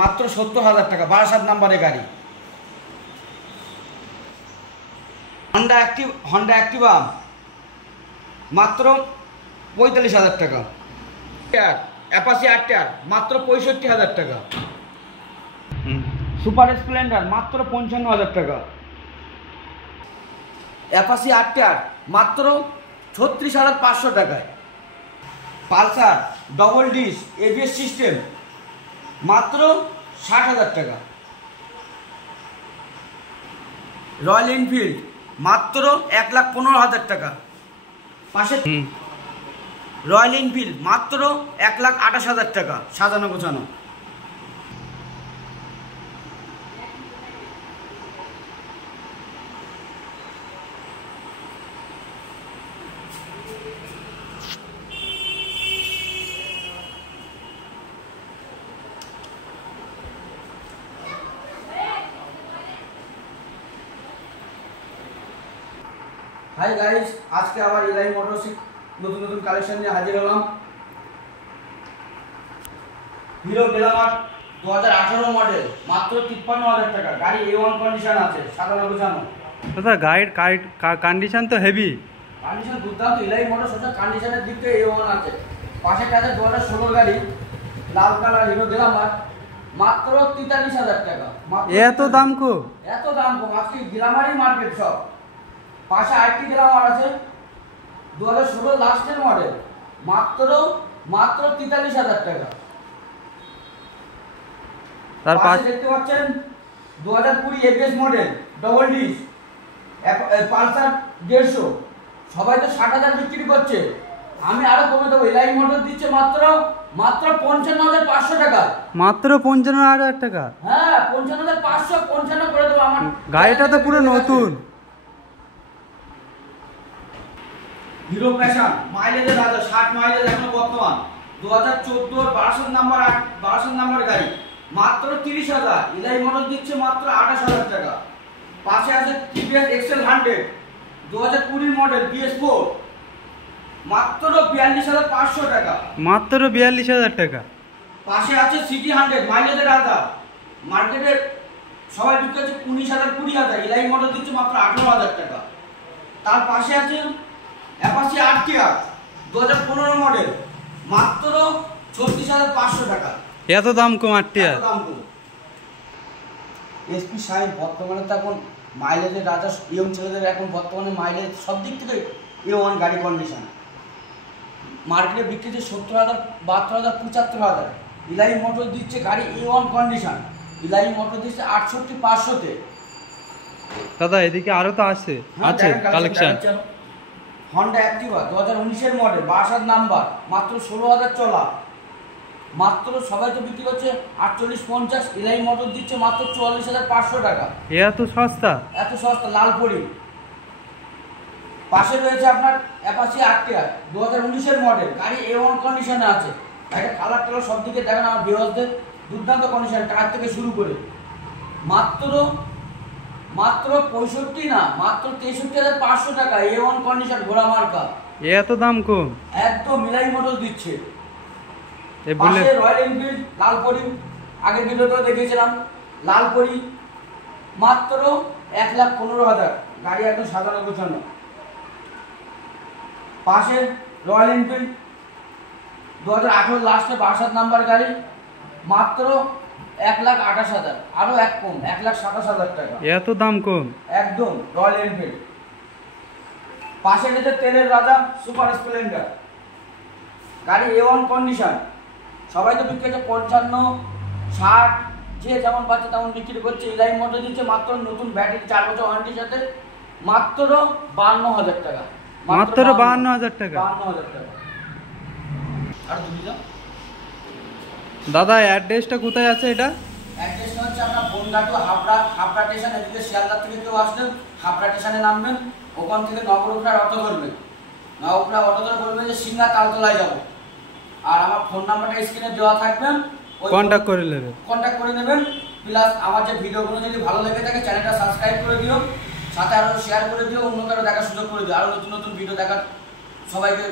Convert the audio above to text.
মাত্র 70,000 টাকা, 12 নাম্বারের গাড়ি। হন্ডা অ্যাক্টিভা মাত্র 45,000 টাকা। অ্যাপাচি আরটিআর মাত্র 65,000 টাকা। সুপার স্প্লেন্ডার মাত্র 55,000 টাকা। অ্যাপাচি আরটিআর মাত্র 36,500 টাকায়। Pulsar double disc ABS system মাত্র 60,000 টাকা। রয়্যাল এনফিল্ড মাত্র 1,15,000 টাকা। পাশে রয়্যাল এনফিল্ড মাত্র 1,28,000 টাকা সাজানো গোছানো। হাই গাইস, আজকে আবার ইলাই মোটরস নতুন নতুন কালেকশন নিয়ে হাজির হলাম। হিরো গ্ল্যামার 2018 মডেল মাত্র 53,000 টাকা। গাড়ি A1 কন্ডিশন আছে, সাধারণ গোছানো। দাদা গাড়ির কন্ডিশন তো হেভি, কন্ডিশন দুর্দান্ত। ইলাই মোটরস কন্ডিশনের দিক থেকে A1 আছে। পাশে আছে 2016 গাড়ি লাল কালার হিরো গ্ল্যামার মাত্র 43,000 টাকা। এত দাম কো? এত দাম কম, আজকে গ্ল্যামারই মার্কেট সব। পাশে আরেকটি গ্ল্যামার আছে 2016 লাস্টের মডেল মাত্র 43,000 টাকা। তার পাশে দেখতে পাচ্ছেন 2020 ABS model double disc Pulsar 150। সবাই তো 60,000 বিক্রি করছে, আমি আরো কমে দেবো। ইলাই মোটর দিচ্ছে মাত্র 55,500 টাকা। মাত্র 55,000 টাকা? হ্যাঁ, 55,500 55 করে দেবো। আমার গাড়িটা তো পুরো নতুন। হিরো প্যাশন মাইলেজের রাজা, 60 মাইলেজ এখনো বর্তমান। 2014 12 নাম্বার গাড়ি মাত্র 30,000। ইলাই মোটর দিচ্ছে মাত্র 28,000 টাকা। পাশে আছে টিভিএস এক্সেল 100 2020 মডেল PS4 মাত্র 42,500 টাকা। মাত্র 42,000 টাকা। পাশে আছে সিটি 100 মাইলেজের রাজা, মার্কেটে সবাই বিক্রি করছে 19,000 20,000। ইলাই মোটর দিচ্ছে মাত্র 18,000 টাকা। তার পাশে আছে অ্যাপাচি আরটিআর 2015 মডেল মাত্র 36,500 টাকা। এত দাম কম আরটিআর? এত দাম কম। এসপি শাইন বর্তমানে তো এখন মাইলেজের রাজা। ইয়ং ছেলেদের এখন বর্তমানে মাইলেজ সব দিক থেকে A1 গাড়ি কন্ডিশন। মার্কেটে বিক্রি হচ্ছে 70,000 72,000 75,000। ইলাই মোটর দিচ্ছে গাড়ি A1 কন্ডিশন। ইলাই মোটর দিচ্ছে 68,500-তে। দাদা এদিকে আরো তো আছে collection. Honda Activa 2019 model 62 number মাত্র 16,000 চলা। মাত্র সবাই তো বিক্রি করছে 48-50। ইলাই মোটর দিচ্ছে মাত্র 44,500 টাকা। এত সস্তা? এত সস্তা, লালপুরি। পাশে রয়েছে আপনার অ্যাপাচি আরটিআর 2019 মডেল গাড়ি A1 কন্ডিশনে আছে। একটা কালার টালার সব দিকে দেখেন আমার ভিউয়ারদের, দুর্দান্ত কন্ডিশন টায়ার থেকে শুরু করে। মাত্র 65 না, মাত্র 63,500 টাকা। A1 কন্ডিশন, ঘোড়া মার্কা। এত দাম কম? একদম ইলাই মোটর দিচ্ছে। পাশে রয়্যাল এনফিল্ড লালপরি, আগের ভিডিওতেও দেখিয়েছিলাম লালপরি মাত্র 1,15,000। গাড়ি একদম সাজানো গোছানো। পাশে রয়্যাল এনফিল্ড 2018 লাস্টে 62 নাম্বার গাড়ি মাত্র 1,28,000। আরো এক কম, 1,27,000 টাকা। এত দাম কম? একদম রয়্যাল এনফিল্ড। পাশে রয়েছে তেলের রাজা সুপার স্প্লেন্ডার গাড়ি A1 কন্ডিশন। সবাই তো বিক্রি করছে 55 60, যে যেমন পাচ্ছে তেমন বিক্রি করছে। ইলাই মোটর দিচ্ছে মাত্র নতুন ব্যাটারি 4 বছর ওয়ারেন্টির সাথে মাত্র 52,000 টাকা। মাত্র 52,000 টাকা? 52,000 টাকা। আর দুটো দাদা অ্যাড্রেসটা কোথায় আছে? এটা অ্যাড্রেসটা হচ্ছে আপনার বনগাঁটু হাবড়া স্টেশন। এদিকে শিয়ালদা থেকে কেউ আসবেন হাবড়া স্টেশনে নামবেন, ওখান থেকে নগরুপড়ার অটো ধরবেন। নগরুপড়া অটো ধরে বলবেন যে সিংহা তালতলায় যাবো। আর আমার ফোন নাম্বারটা স্ক্রিনে দেওয়া থাকবে, কন্ট্যাক্ট করে নেবেন। প্লাস আমার যে ভিডিওগুলো যদি ভালো লেগে থাকে চ্যানেলটা সাবস্ক্রাইব করে দিও, সাথে আরো শেয়ার করে দিও, অন্য কারো দেখার সুযোগ করে দিও। আরো নতুন নতুন ভিডিও দেখার সবাইকে